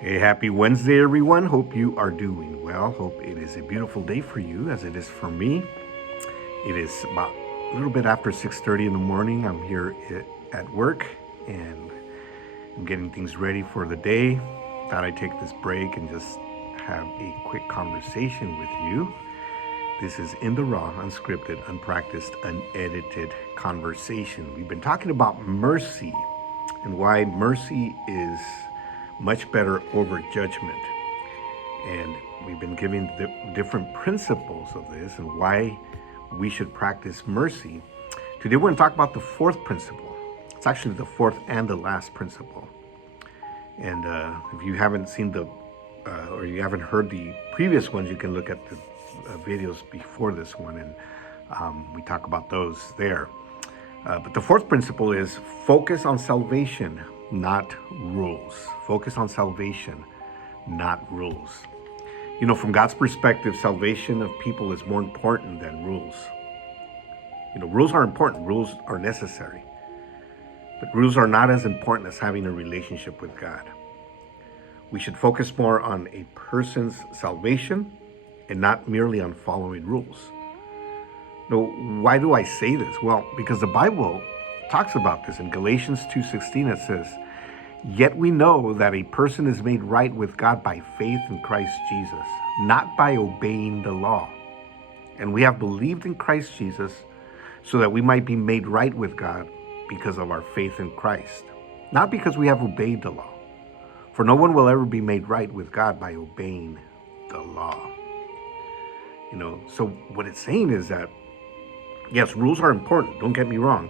Hey, happy Wednesday, everyone. Hope you are doing well. Hope it is a beautiful day for you, as it is for me. It is about a little bit after 6:30 in the morning. I'm here at work, and I'm getting things ready for the day. Thought I'd take this break and just have a quick conversation with you. This is in the raw, unscripted, unpracticed, unedited conversation. We've been talking about mercy and why mercy is much better over judgment. And we've been giving the different principles of this and why we should practice mercy. Today we're going to talk about the fourth principle. It's actually the fourth and the last principle. And if you haven't seen or you haven't heard the previous ones, you can look at the videos before this one, and we talk about those there. But the fourth principle is focus on salvation, not rules. Focus on salvation, not rules. You know, from God's perspective, salvation of people is more important than rules. You know, rules are important, rules are necessary. But rules are not as important as having a relationship with God. We should focus more on a person's salvation and not merely on following rules. Now, why do I say this? Well, because the Bible talks about this. In Galatians 2:16, it says, "Yet we know that a person is made right with God by faith in Christ Jesus, not by obeying the law. And we have believed in Christ Jesus so that we might be made right with God because of our faith in Christ, not because we have obeyed the law. For no one will ever be made right with God by obeying the law." You know, so what it's saying is that, yes, rules are important. Don't get me wrong.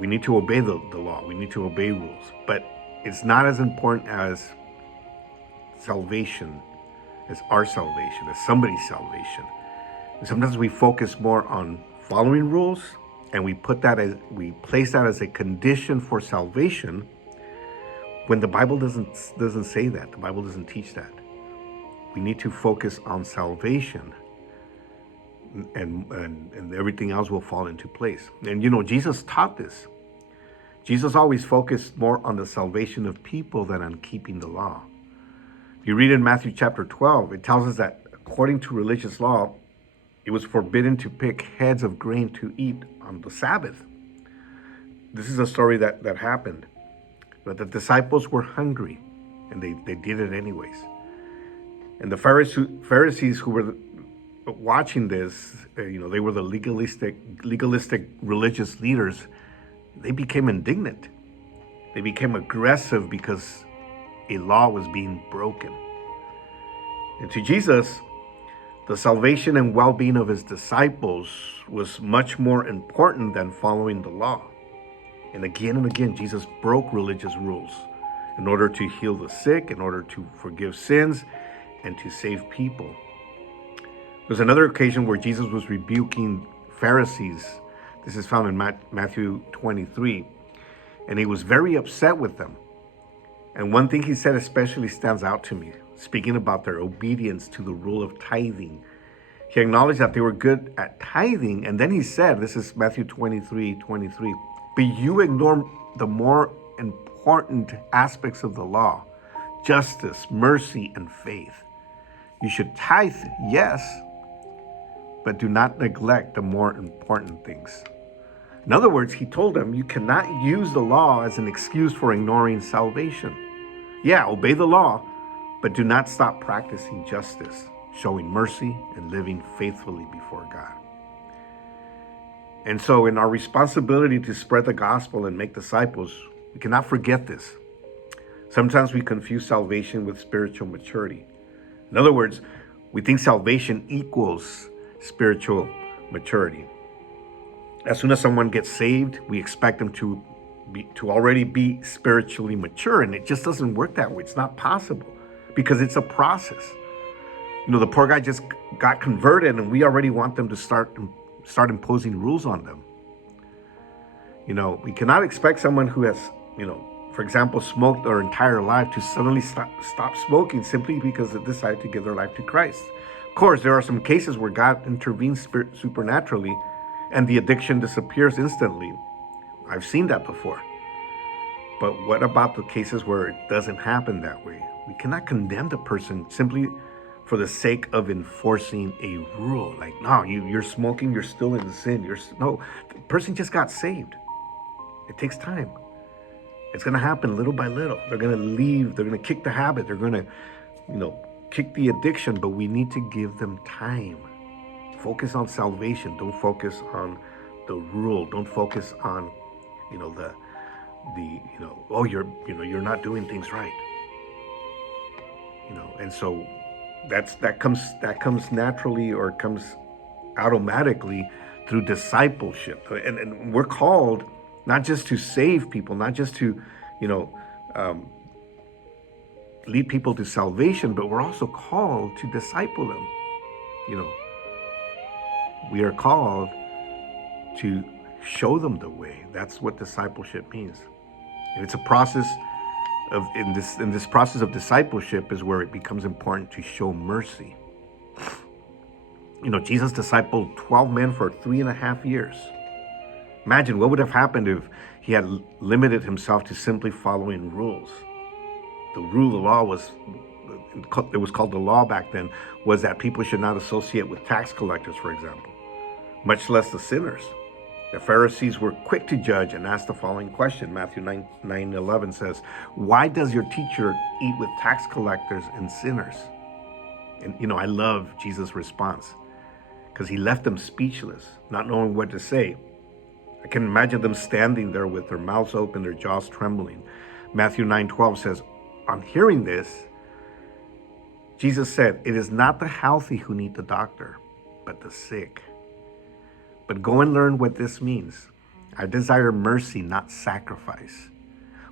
We need to obey the law. We need to obey rules. But it's not as important as salvation, as our salvation, as somebody's salvation. And sometimes we focus more on following rules, and we place that as a condition for salvation, when the Bible doesn't say that. The Bible doesn't teach that. We need to focus on salvation, and everything else will fall into place. And you know, Jesus taught this. Jesus always focused more on the salvation of people than on keeping the law. If you read in Matthew chapter 12, it tells us that according to religious law, it was forbidden to pick heads of grain to eat on the Sabbath. This is a story that happened. But the disciples were hungry, and they did it anyways. And the Pharisees who were watching this, they were the legalistic religious leaders. They became indignant. They became aggressive because a law was being broken. And to Jesus, the salvation and well-being of his disciples was much more important than following the law. And again, Jesus broke religious rules in order to heal the sick, in order to forgive sins, and to save people. There's another occasion where Jesus was rebuking Pharisees. This is found in Matthew 23. And he was very upset with them. And one thing he said especially stands out to me, speaking about their obedience to the rule of tithing. He acknowledged that they were good at tithing, and then he said, this is Matthew 23:23, "But you ignore the more important aspects of the law, justice, mercy, and faith. You should tithe, yes, but do not neglect the more important things." In other words, he told them, you cannot use the law as an excuse for ignoring salvation. Yeah, obey the law, but do not stop practicing justice, showing mercy, and living faithfully before God. And so in our responsibility to spread the gospel and make disciples, we cannot forget this. Sometimes we confuse salvation with spiritual maturity. In other words, we think salvation equals spiritual maturity. As soon as someone gets saved, we expect them to already be spiritually mature, and it just doesn't work that way. It's not possible because it's a process. You know, the poor guy just got converted, and we already want them to start imposing rules on them. You know, we cannot expect someone who has, for example, smoked their entire life to suddenly stop smoking simply because they decided to give their life to Christ. Of course, there are some cases where God intervenes supernaturally and the addiction disappears instantly. I've seen that before. But what about the cases where it doesn't happen that way? We cannot condemn the person simply for the sake of enforcing a rule. Like, no, you're smoking, you're still in the sin. No, the person just got saved. It takes time. It's going to happen little by little. They're going to leave. They're going to kick the habit. They're going to, kick the addiction. But we need to give them time. Focus on salvation. Don't focus on the rule. Don't focus on, you're not doing things right. And so that comes naturally, or comes automatically through discipleship. And we're called not just to save people, not just to, lead people to salvation, but we're also called to disciple them. We are called to show them the way. That's what discipleship means. And it's a process in this process of discipleship is where it becomes important to show mercy. Jesus discipled 12 men for 3.5 years. Imagine what would have happened if he had limited himself to simply following rules. The rule of law it was called the law back then, was that people should not associate with tax collectors, for example, much less the sinners. The Pharisees were quick to judge and ask the following question. Matthew 9:11 says, "Why does your teacher eat with tax collectors and sinners?" And I love Jesus' response, because he left them speechless, not knowing what to say. I can imagine them standing there with their mouths open, their jaws trembling. Matthew 9:12 says, on hearing this, Jesus said, "It is not the healthy who need the doctor, but the sick. But go and learn what this means. I desire mercy, not sacrifice.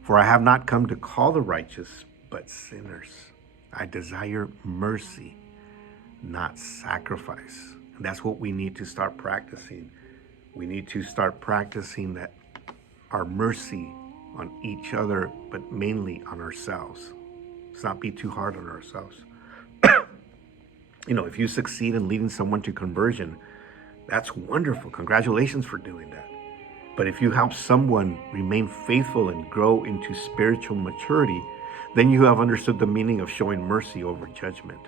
For I have not come to call the righteous, but sinners." I desire mercy, not sacrifice. And that's what we need to start practicing. We need to start practicing that, our mercy on each other, but mainly on ourselves. Let's not be too hard on ourselves. If you succeed in leading someone to conversion, that's wonderful. Congratulations for doing that. But if you help someone remain faithful and grow into spiritual maturity, then you have understood the meaning of showing mercy over judgment.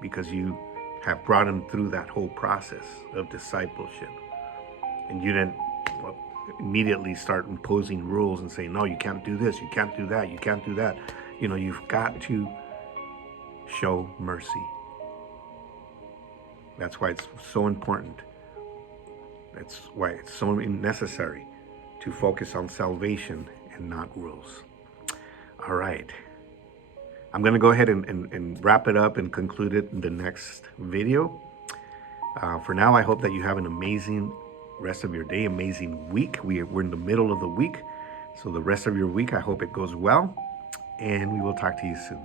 Because you have brought them through that whole process of discipleship. And you didn't immediately start imposing rules and saying, no, you can't do this, you can't do that, you can't do that. You've got to show mercy. That's why it's so important. That's why it's so necessary to focus on salvation and not rules. All right. I'm going to go ahead and wrap it up and conclude it in the next video. For now, I hope that you have an amazing rest of your day, amazing week. We're in the middle of the week. So the rest of your week, I hope it goes well. And we will talk to you soon.